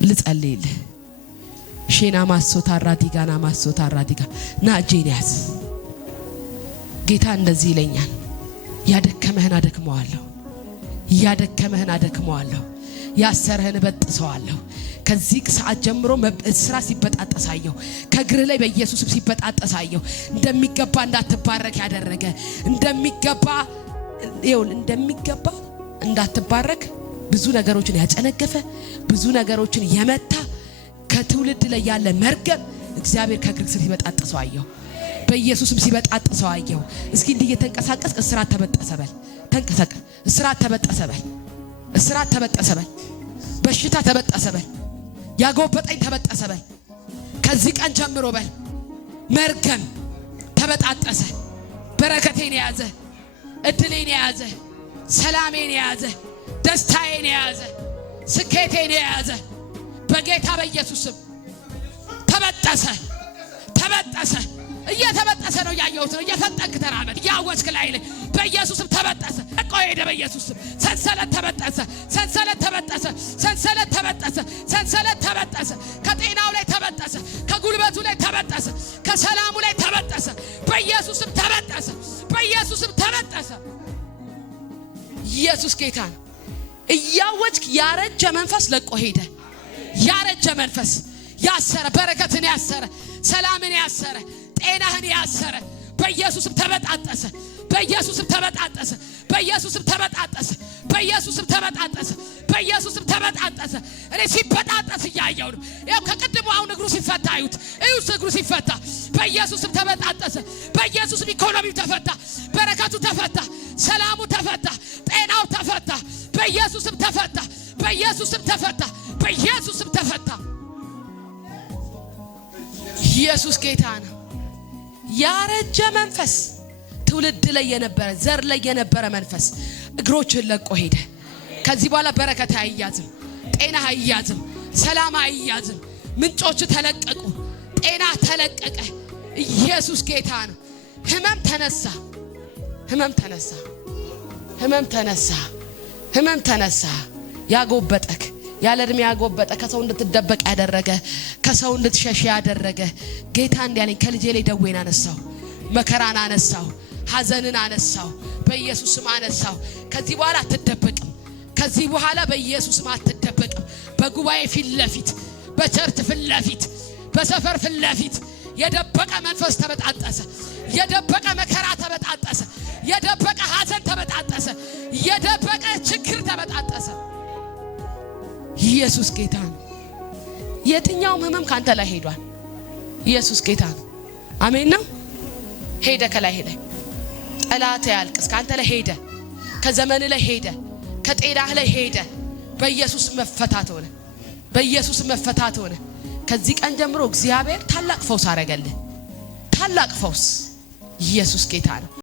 ልጸልይልህ። ሼና ማሶታ ራዲጋና ማሶታ ራዲጋ ናጄኒያስ ጌታ እንደዚህ ይለኛል፣ ያደከመህን አደክመዋለሁ፣ ያደከመህን አደክመዋለሁ፣ ያሰርህን በጥሰዋለሁ። ከዚህ ሰዓት ጀምሮ ስራ ሲበጣጠሳየው ከእግርህ ላይ በኢየሱስ ሲበጣጠሳየው እንደሚገባ እንዳትባረክ ያደረገ እንደሚገባ እንዳትባረክ ብዙ ነገሮችን ያጨነገፈ ብዙ ነገሮችን የመታ ከትውልድ ላይ ያለ መርገም እግዚአብሔር ከእግርህ ስር ሲበጣጠሰው አየሁ። በኢየሱስም ሲበጣጠሰው አየሁ። እስኪ እንዲህ እየተንቀሳቀስ እስራት ተበጠሰ በል። ተንቀሳቀስ። እስራት ተበጠሰ በል። እስራት ተበጠሰ በል። በሽታ ተበጠሰ በል። ያጎበጠኝ ተበጠሰ በል። ከዚህ ቀን ጀምሮ በል መርገም ተበጣጠሰ። በረከቴን የያዘ እድሌን የያዘ ሰላሜን የያዘ ደስታዬን የያዘ ስኬቴን የያዘ በጌታ በኢየሱስ ስም ተበጠሰ። ተበጠሰ። እየተበጠሰ ነው ያየሁት ነው። እየፈጠንክ ተራመድ። ያወስክ ላይ በኢየሱስም ተበጠሰ። ቆይደ በኢየሱስም ሰንሰለት ተበጠሰ። ሰንሰለት ተበጠሰ። ሰንሰለት ተበጠሰ። ሰንሰለት ተበጠሰ። ከጤናው ላይ ተበጠሰ። ከጉልበቱ ላይ ተበጠሰ። ከሰላሙ ላይ ተበጠሰ። በኢየሱስም ተበጠሰ። በኢየሱስም ተበጠሰ። ኢየሱስ ጌታ ነው። እያወጅክ ያረጀ መንፈስ ለቆ ሄደ። ያረጀ መንፈስ ያሰረ፣ በረከትን ያሰረ፣ ሰላምን ያሰረ፣ ጤናህን ያሰረ በኢየሱስም ተበጣጠሰ። በኢየሱስም ተበጣጠሰ። በኢየሱስም ተበጣጠሰ። በኢየሱስም ተበጣጠሰ። በኢየሱስም ተበጣጠሰ። እኔ ሲበጣጠስ እያየሁ ነው። ያው ከቅድሙ አሁን እግሩ ሲፈታ አዩት። እዩስ እግሩ ሲፈታ በኢየሱስም ተበጣጠሰ። በኢየሱስም ኢኮኖሚው ተፈታ። በረከቱ ተፈታ። ሰላሙ ተፈታ። ጤናው ተፈታ። በኢየሱስም ተፈታ። በኢየሱስም ተፈታ። በኢየሱስም ተፈታ። ኢየሱስ ጌታ ነው። ያረጀ መንፈስ ትውልድ ላይ የነበረ ዘር ላይ የነበረ መንፈስ እግሮችን ለቆ ሄደ። ከዚህ በኋላ በረከት አይያዝም፣ ጤና አይያዝም፣ ሰላም አይያዝም። ምንጮቹ ተለቀቁ፣ ጤና ተለቀቀ። ኢየሱስ ጌታ ነው። ህመም ተነሳ፣ ህመም ተነሳ፣ ህመም ተነሳ፣ ህመም ተነሳ። ያጎበጠክ ያለ እድሜ ያጎበጠ ከሰው እንድትደበቅ ያደረገ ከሰው እንድትሸሽ ያደረገ ጌታ እንዲያለኝ ከልጄ ላይ ደዌን አነሳው፣ መከራን አነሳው፣ ሐዘንን አነሳው፣ በኢየሱስ ስም አነሳው። ከዚህ በኋላ አትደበቅም። ከዚህ በኋላ በኢየሱስ ስም አትደበቅም። በጉባኤ ፊት ለፊት፣ በቸርች ፊት ለፊት፣ በሰፈር ፊት ለፊት የደበቀ መንፈስ ተበጣጠሰ። የደበቀ መከራ ተበጣጠሰ። የደበቀ ሐዘን ተበጣጠሰ። የደበቀ ችግር ተበጣጠሰ። ኢየሱስ ጌታ ነው። የትኛውም ህመም ካንተ ላይ ሄዷል። ኢየሱስ ጌታ ነው። አሜን ነው። ሄደ። ከላይ ሄደ። ጠላት ያልቅስ። ካንተ ላይ ሄደ። ከዘመን ላይ ሄደ። ከጤናህ ላይ ሄደ። በኢየሱስ መፈታት ሆነ። በኢየሱስ መፈታት ሆነ። ከዚህ ቀን ጀምሮ እግዚአብሔር ታላቅ ፈውስ አረገልህ። ታላቅ ፈውስ። ኢየሱስ ጌታ ነው።